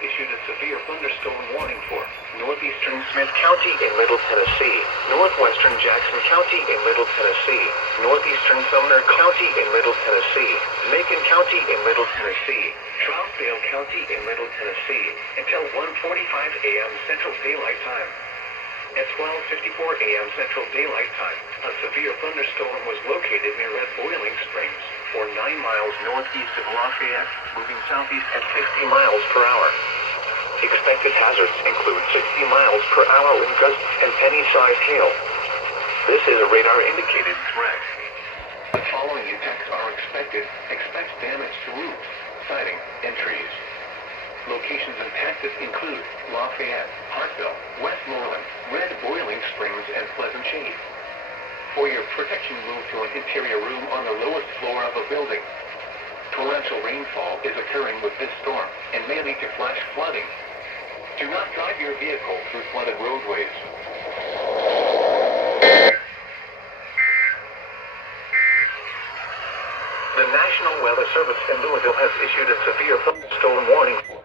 issued a severe thunderstorm warning for northeastern Smith County in Middle Tennessee, northwestern Jackson County in Middle Tennessee, northeastern Sumner County in Middle Tennessee, Macon County in Middle Tennessee, Troutdale County in Middle Tennessee until 1:45 a.m. Central Daylight Time. At 12:54 a.m. Central Daylight Time, a severe thunderstorm was located near Red Boiling Springs, 9 miles northeast of Lafayette, moving southeast at 60 miles per hour. Expected hazards include 60 miles per hour wind gusts and penny-sized hail. This is a radar-indicated threat. The following impacts are expected. Expect damage to roofs, siding, and trees. Locations impacted include Lafayette, Hartville, Westmoreland, Red Boiling Springs, and Pleasant Shade. For your protection, move to an interior room on the lowest floor of a building. Torrential rainfall is occurring with this storm and may lead to flash flooding. Do not drive your vehicle through flooded roadways. The National Weather Service in Louisville has issued a severe thunderstorm warning.